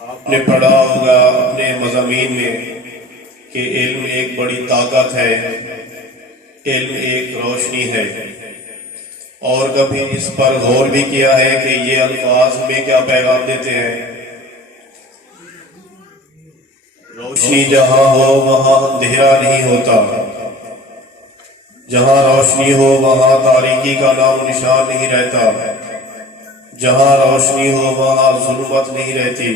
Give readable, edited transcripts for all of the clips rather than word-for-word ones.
आपने पढ़ा होगा अपने मज़ामीन में कि इल्म एक बड़ी ताकत है, इल्म एक रोशनी है। और कभी इस पर गौर भी किया है कि ये अल्फाज में क्या पैगाम देते हैं। रोशनी जहां हो वहां अंधेरा नहीं होता, जहां रोशनी हो वहां तारीकी का नाम निशान नहीं रहता, जहां रोशनी हो वहां जुल्मत नहीं रहती।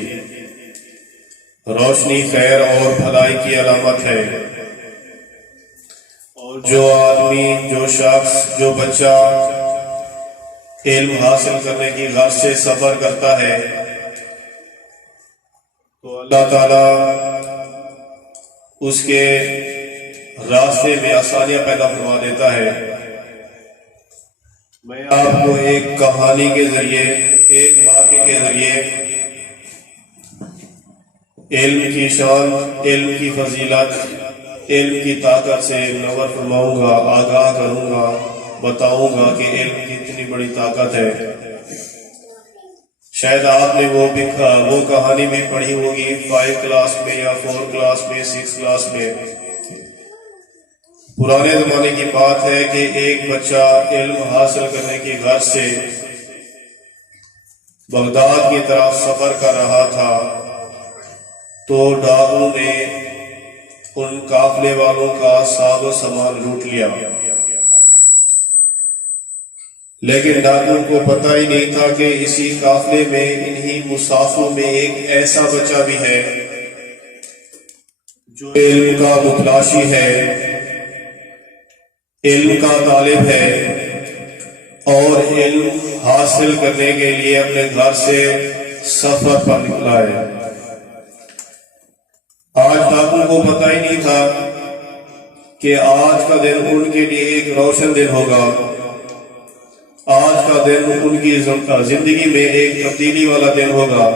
रोशनी खैर और भलाई की अलामत है। और जो आदमी, जो शख्स, जो बच्चा इल्म हासिल करने की गर्ज से सफर करता है तो अल्लाह ताला उसके रास्ते में आसानियां पैदा फरमा देता है। मैं आपको एक कहानी के जरिए, एक वाक़े के जरिए इल्म की शान, इल्म की फजीलत, इल्म की ताकत से मुनव्वर फरमाऊंगा, आगाह करूंगा, बताऊंगा कि इल्म की इतनी बड़ी ताकत है। शायद आपने वो कहानी भी पढ़ी होगी 5 क्लास में या 4 क्लास में, 6 क्लास में। पुराने जमाने की बात है कि एक बच्चा इल्म हासिल करने की गर्ज से बगदाद की तरफ सफर कर रहा था तो डाकुओं ने उन काफले वालों का साजो सामान लूट लिया। लेकिन डाकुओं को पता ही नहीं था कि इसी काफले में, इन्हीं मुसाफिरों में एक ऐसा बच्चा भी है जो इल्म का मुतलाशी है, इल्म का तालिब है और इल्म हासिल करने के लिए अपने घर से सफर पर निकला है। आज डाकुओं को पता ही नहीं था कि आज का दिन उनके लिए एक रोशन दिन होगा। आज का दिन उनकी जिंदगी में एक तब्दीली वाला दिन होगा।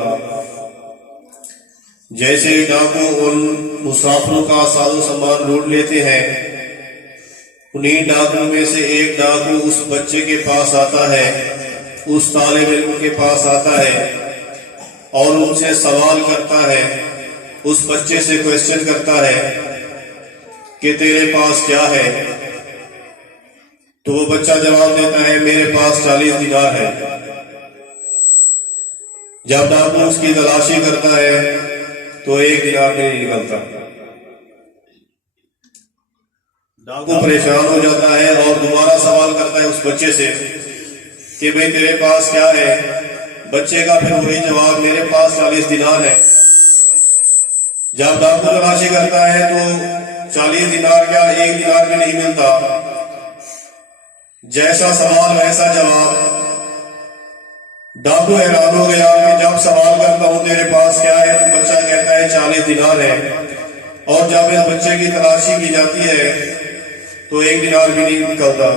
जैसे डाकू उन मुसाफिरों का साजो सामान लूट लेते हैं, उन्हीं डाकुओं में से एक डाकू उस बच्चे के पास आता है, उस तालिब इल्म के पास आता है और उनसे सवाल करता है, उस बच्चे से क्वेश्चन करता है कि तेरे पास क्या है। तो वो बच्चा जवाब देता है मेरे पास 40 दिनार है। जब डाकू उसकी तलाशी करता है तो 1 दिनार नहीं निकलता। डाकू परेशान हो जाता है और दोबारा सवाल करता है उस बच्चे से कि भाई तेरे पास क्या है। बच्चे का फिर वही जवाब मेरे पास 40 दिनार है। जब डाकू तलाशी करता है तो 40 दिनार क्या 1 दिनार भी नहीं मिलता। जैसा सवाल वैसा जवाब। डाकू हैरान हो गया कि जब सवाल करता हूं तेरे पास क्या है तो बच्चा कहता है 40 दिनार है, और जब इस बच्चे की तलाशी की जाती है तो 1 दिनार भी नहीं निकलता।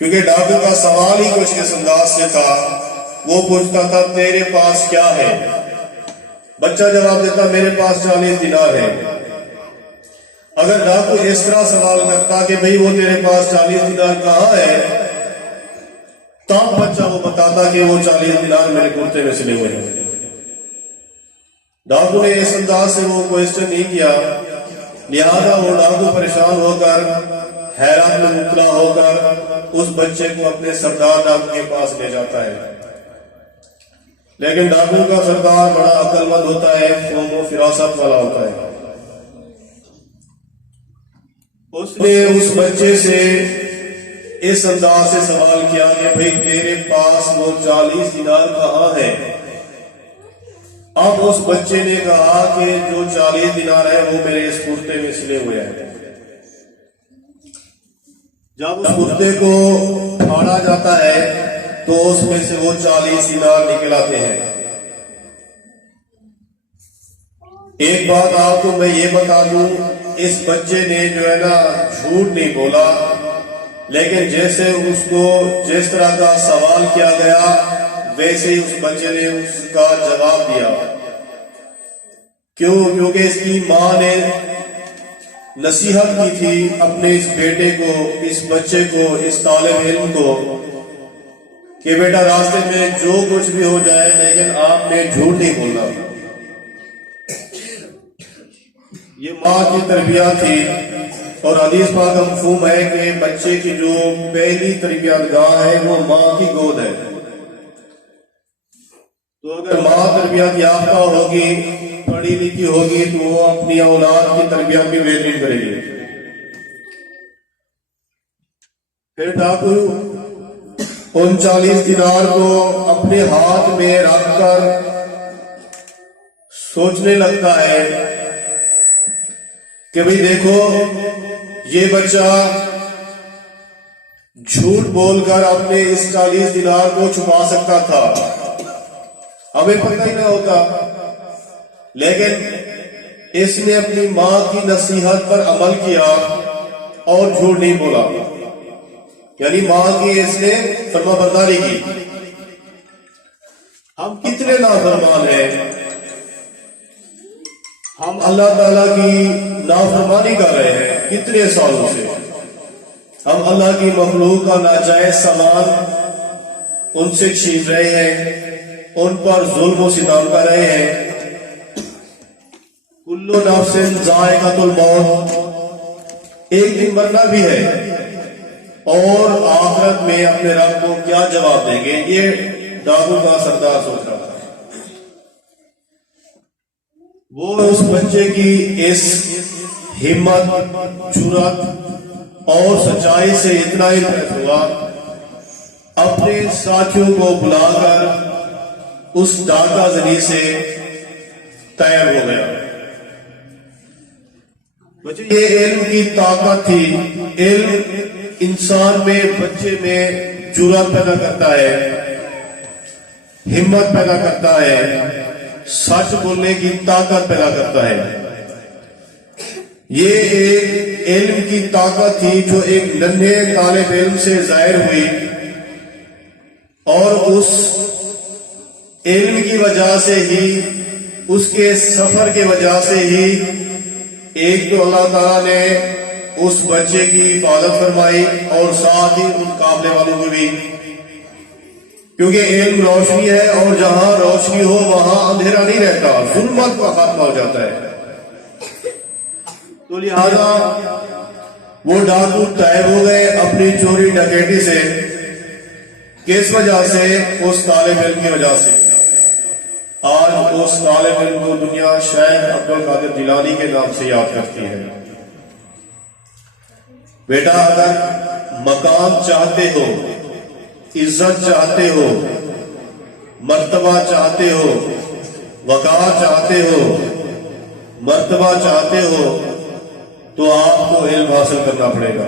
क्योंकि डाकू का सवाल ही कुछ इस अंदाज से था, वो पूछता था तेरे पास क्या है। बच्चा जवाब देता मेरे पास 40 दिनार है। अगर डाकू इस तरह सवाल करता कि भाई वो तेरे पास 40 दिनार कहाँ है, तब बच्चा वो बताता कि वो 40 दिनार मेरे कुर्ते में सिले हुए हैं। डाकू ने इस अंदाज से वो क्वेश्चन नहीं किया, लिहाजा वो डाकू परेशान होकर, हैरान में मुबतला होकर उस बच्चे को अपने सरदार डाकू के पास ले जाता है। लेकिन डाकू का सरदार बड़ा अक्लमंद होता है, क़ौम फिरासत वाला होता है। उसने उस बच्चे से इस अंदाज से सवाल किया कि भाई तेरे पास वो 40 दिनार कहाँ है। अब उस बच्चे ने कहा कि जो 40 दिनार है वो मेरे इस कुर्ते में सिले हुए हैं। जब उस कुर्ते को फाड़ा जाता है तो उसमें से वो 40 दिनार निकल आते हैं। एक बात आपको मैं ये बता दूं, इस बच्चे ने जो है ना झूठ नहीं बोला, लेकिन जैसे उसको जिस तरह का सवाल किया गया वैसे ही उस बच्चे ने उसका जवाब दिया। क्यों? क्योंकि इसकी मां ने नसीहत की थी अपने इस बेटे को, इस बच्चे को, इस तालिब इल्म को कि बेटा रास्ते में जो कुछ भी हो जाए लेकिन आपने झूठ नहीं बोलना। ये माँ की तरबियत थी और हदीस पाक का मफ़हूम है कि बच्चे की जो पहली तरबियत गाह है वो माँ की गोद है। तो अगर माँ तरबियत याफ्ता होगी, पढ़ी लिखी होगी, तो वो अपनी औलाद की तरबियत भी बेहतरीन करेगी। फिर डाकू 39 दिनार को अपने हाथ में रखकर सोचने लगता है कि भाई देखो, ये बच्चा झूठ बोलकर अपने इस 40 दिनार को छुपा सकता था, हमें पता ही ना होता, लेकिन इसने अपनी मां की नसीहत पर अमल किया और झूठ नहीं बोला, यानी मां की इसने फरमाबरदारी की। हम कितने नाफरमान हैं, हम अल्लाह ताला की नाफरमानी कर रहे हैं कितने सालों से। हम अल्लाह की मखलूक का नाजायज सामान उनसे छीन रहे हैं, उन पर जुल्म और सितम कर रहे हैं। कुल्लु नफ्सिन ज़ाइक़तुल मौत, एक दिन मरना भी है और आखिरत में अपने रब को क्या जवाब देंगे, ये डाकू का सरदार सोच रहा था। वो उस बच्चे की इस हिम्मत, जुर्रत और सच्चाई से इतना इम्प्रेस हुआ, अपने साथियों को बुलाकर उस डाका जरिए से तैयार हो गया। बच्चे, ये इल्म की ताकत थी। इल्म इंसान में, बच्चे में जुर्रत पैदा करता है, हिम्मत पैदा करता है, सच बोलने की ताकत पैदा करता है। ये एक इल्म की ताकत थी जो एक नन्हे तालिब इल्म से जाहिर हुई, और उस इल्म की वजह से ही, उसके सफर के वजह से ही एक तो अल्लाह ताला ने उस बच्चे की हिफाजत फरमाई और साथ ही उन काबले वालों को भी, क्योंकि इल्म रोशनी है और जहां रोशनी हो वहां अंधेरा नहीं रहता, जुल्मत का खात्मा हो जाता है। तो लिहाजा वो डाकू तैब हो गए अपनी चोरी डकैती से। किस वजह से? उस तालिब इल्म की वजह से। आज उस तालिब इल्म को दुनिया शेख अब्दुल कादिर जिलानी के नाम से याद करती है। बेटा, अगर मकाम चाहते हो, इज्जत चाहते हो, मर्तबा चाहते हो, वकार चाहते हो, मर्तबा चाहते हो, तो आपको इल्म हासिल करना पड़ेगा।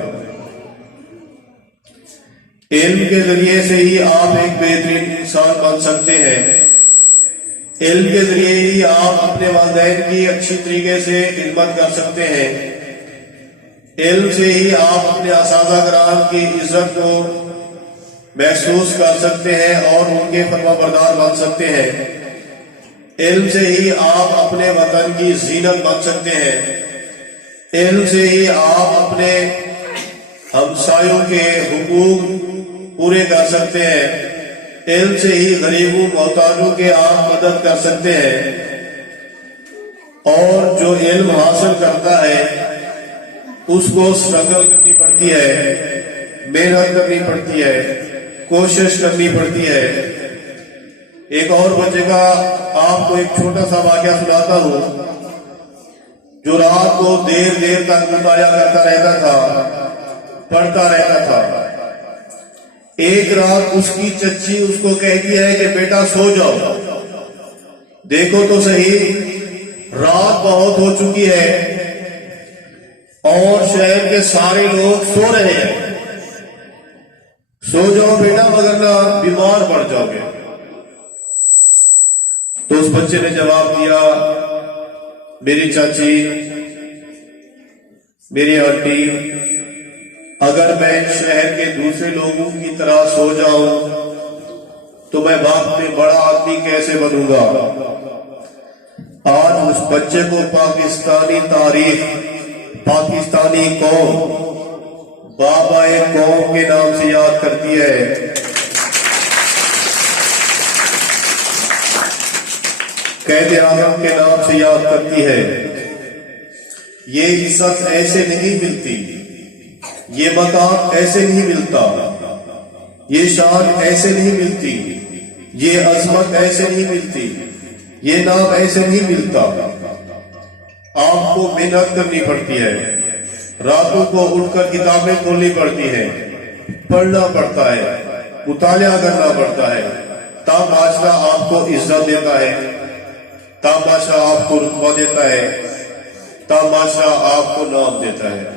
इल्म के जरिए से ही आप एक बेहतरीन इंसान बन सकते हैं। इल्म के जरिए ही आप अपने वालिदैन की अच्छी तरीके से खिदमत कर सकते हैं। इल्म से ही आप अपने असातिज़ा की इज्जत को महसूस कर सकते हैं और उनके फरमाबरदार बन सकते हैं। इल्म से ही आप अपने वतन की जीनत बन सकते हैं। इल्म से ही आप अपने हमसायों के हुकूक पूरे कर सकते हैं। इल्म से ही गरीबों मोहताजों के आप मदद कर सकते हैं। और जो इल्म हासिल करता है उसको स्ट्रगल करनी पड़ती है, मेहनत करनी पड़ती है, कोशिश करनी पड़ती है। एक और बच्चे का आपको एक छोटा सा वाकया सुनाता हूं, जो रात को देर देर तक मुताया करता रहता था, पढ़ता रहता था। एक रात उसकी चच्ची उसको कहती है कि बेटा सो जाओ, देखो तो सही रात बहुत हो चुकी है और शहर के सारे लोग सो रहे हैं, सो जाओ बेटा वरना बीमार पड़ जाओगे। तो उस बच्चे ने जवाब दिया, मेरी चाची, मेरी आंटी, अगर मैं शहर के दूसरे लोगों की तरह सो जाऊं तो मैं बाद में बड़ा आदमी कैसे बनूंगा। आज उस बच्चे को पाकिस्तानी तारीख, पाकिस्तानी कौम बाबाए कौम के नाम से याद करती है। कैद आजम के नाम से याद करती है। ये इज्जत ऐसे नहीं मिलती, ये मकाम ऐसे नहीं मिलता, ये शान ऐसे नहीं मिलती, ये अजमत ऐसे नहीं मिलती, ये नाम ऐसे नहीं मिलता। आपको मेहनत करनी पड़ती है, रातों को उठकर किताबें खोलनी पड़ती है, पढ़ना पड़ता है, मुतालिया करना पड़ता है, तब बादशाह आपको इज्जत देता है, तब बादशाह आपको रुतबा देता है, तब बादशाह आपको नाम देता है।